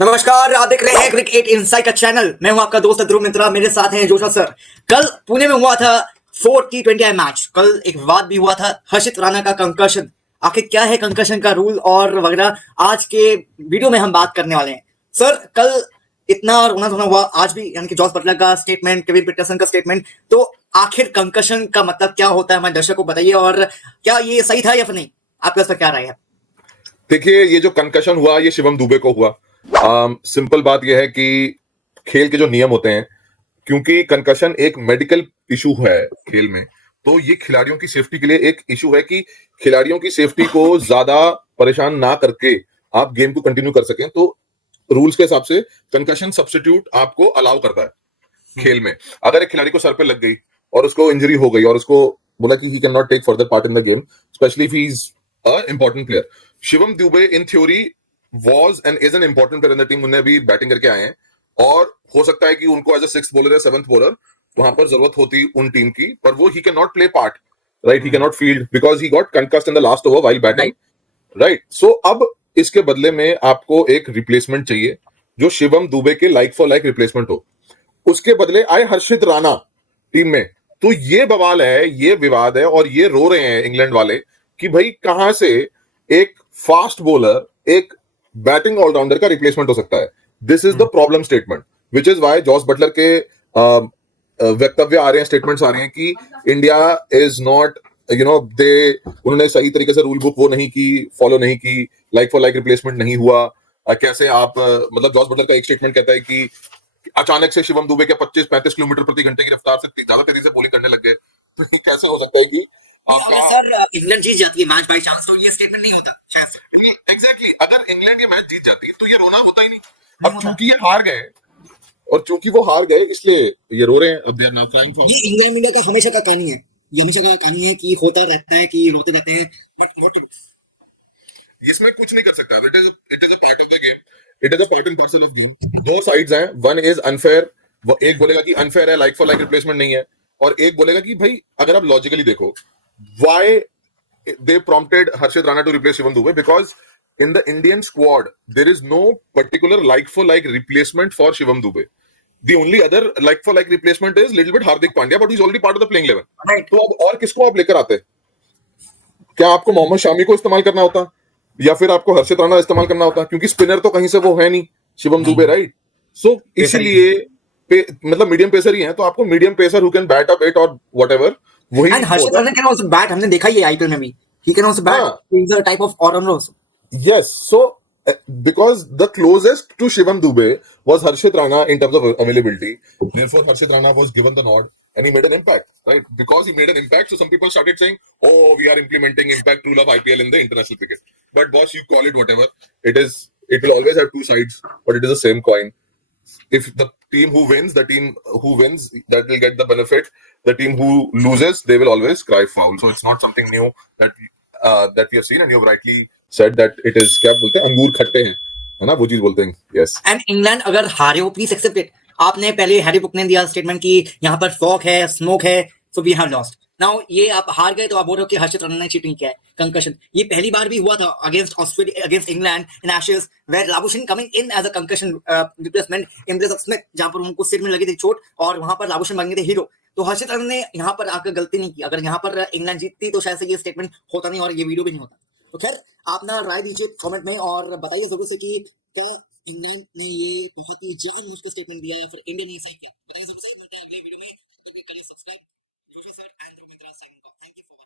नमस्कार, आप देख रहे हैं क्रिकेट इनसाइट का चैनल। मैं हूं आपका दोस्त ध्रुव मित्रा। मेरे साथ हैं जोशा सर। कल पुणे में हुआ था 4T20 मैच। कल एक विवाद भी हुआ था, हर्षित राणा का कंकशन। आखिर क्या है कंकशन का रूल और वगैरह, आज के वीडियो में हम बात करने वाले हैं। सर, कल इतना रोना धोना हुआ, आज भी, यानी कि जॉस बटलर का स्टेटमेंट, केविन पीटरसन का स्टेटमेंट। तो आखिर कंकशन का मतलब क्या होता है, हमारे दर्शकों को बताइए, और क्या ये सही था या फिर नहीं? आपका इसका क्या राय है? देखिए, ये जो कंकशन हुआ ये शिवम दुबे को हुआ। सिंपल बात यह है कि खेल के जो नियम होते हैं, क्योंकि कंकशन एक मेडिकल इशू है खेल में, तो ये खिलाड़ियों की सेफ्टी के लिए एक इशू है कि खिलाड़ियों की सेफ्टी को ज्यादा परेशान ना करके आप गेम को कंटिन्यू कर सकें। तो रूल्स के हिसाब से कंकशन सब्स्टिट्यूट आपको अलाउ करता है खेल में। अगर एक खिलाड़ी को सर पे लग गई और उसको इंजरी हो गई और उसको बोला कि he can not take further part in the game, specially if he is a important player. Shivam Dube in theory was and is an important player in the team. उन्हें भी बैटिंग करके आए हैं और हो सकता है कि उनको एज अ सिक्स्थ बॉलर या सेवंथ बॉलर वहां पर जरूरत होती उन टीम की, पर वो ही can not play part, right? He can not field because he got concussed in the last over while batting, right? So अब इसके बदले में आपको एक रिप्लेसमेंट चाहिए जो शिवम दुबे के लाइक फॉर लाइक रिप्लेसमेंट हो। उसके बदले आए हर्षित राणा टीम में। तो ये बवाल है, ये विवाद है और ये रो रहे हैं इंग्लैंड वाले कि भाई कहां से एक फास्ट बॉलर एक बैटिंग ऑलराउंडर का रिप्लेसमेंट हो सकता है। This is the problem statement, which is why Jos Buttler के वक्तव्य आ रहे हैं, स्टेटमेंट्स आ रहे हैं कि इंडिया इज नॉट, दे, उन्होंने सही तरीके से रूल बुक वो नहीं की, फॉलो नहीं की, लाइक फॉर लाइक रिप्लेसमेंट नहीं हुआ। कैसे आप मतलब जॉस बटलर का एक स्टेटमेंट कहता है कि अचानक से शिवम दुबे के 25-35 किलोमीटर प्रति घंटे की रफ्तार से ज्यादा तेजी से बॉलिंग करने लग गए। तो ये कैसे हो सकता है कि अगर सर इंग्लैंड जीत जाती है मैच बाई चांस, तो ये स्टेटमेंट नहीं होता। एग्जैक्टली अगर इंग्लैंड ये मैच जीत जाती तो ये रोना होता ही नहीं। अब चूंकि ये हार गए और चूंकि वो हार गए इसलिए ये रो रहे हैं। अब they are now crying for. ये इंग्लैंड इंडिया का हमेशा का कहानी है। ये हमेशा का कहानी है कि होता रहता है, कि रोते रहते हैं। But what to do? इसमें कुछ नहीं कर सकता। It is a part of the game, it is a part and parcel of game. दो साइड्स हैं, वन इज अनफेयर, वो एक बोलेगा कि अनफेयर है, लाइक फॉर लाइक रिप्लेसमेंट नहीं है, और एक बोलेगा कि भाई अगर आप लॉजिकली देखो why they prompted Harshit Rana to replace Shivam Dube, because in the Indian squad there is no particular like for like replacement for Shivam Dube. The only other like for like replacement is little bit Hardik Pandya, but he's already part of the playing 11. Right. तो अब और किसको आप लेकर आते? क्या आपको मोहम्मद शामी को इस्तेमाल करना होता या फिर आपको हर्षित राणा इस्तेमाल करना होता? क्योंकि स्पिनर तो कहीं से वो है नहीं शिवम दुबे, राइट? सो इसीलिए मतलब मीडियम पेसर ही है, तो आपको medium pacer who can bat up it और व्हाटएवर वही एंड हर्षित होता राणा कैन आल्सो बैट, हमने देखा ही है आईपीएल में भी। ही कैन आल्सो है। बैट। हाँ, he is a type of allrounder also. yes. So, because the closest to Shivam Dube was Harshit Rana in terms of availability, therefore Harshit Rana was given the nod and he made an impact, right? Because he made an impact, so some people started saying, "Oh, we are implementing impact rule of IPL in the international cricket." But boss, you call it whatever it is. It will always have two sides, but it is the same coin. If the team who wins, the team who wins, that will get the benefit. The team who loses, they will always cry foul. So it's not something new that we have seen, and you have rightly said that it is क्या बोलते हैं, अंगूर खट्टे हैं, है ना, वो चीज बोलते हैं। Yes. एंड इंग्लैंड अगर हारे हो, प्लीज एक्सेप्ट इट। आपने पहले हैरी बुक ने दिया स्टेटमेंट कि यहाँ पर फॉग है, स्मोक है, so we have lost. Now ये आप हार गए तो आप बोल रहे हो कि हर्षित राणा ने चीटिंग किया है, कंकशन। ये पहली बार भी हुआ था against Australia, against England in Ashes, where Labuschagne coming in as a concussion replacement in place of Smith, जहां पर उनको सिर में लगी थी चोट और वहां पर लाबुशेन बन गए थे हीरो। तो हर्षित राणा ने यहाँ पर आकर गलती नहीं की। अगर यहाँ पर इंग्लैंड जीतती तो शायद से ये स्टेटमेंट होता नहीं और ये वीडियो भी नहीं होता। तो खैर, आप ना राय दीजिए कमेंट में और बताइए जरूर से कि क्या इंग्लैंड ने ये बहुत ही जानबूझ के स्टेटमेंट दिया या फिर इंडिया ने सही किया। बताइए सबसे। मिलते हैं अगले वीडियो में। तो करिए subscribe. Joshi sir and Mitra signing off. Thank you for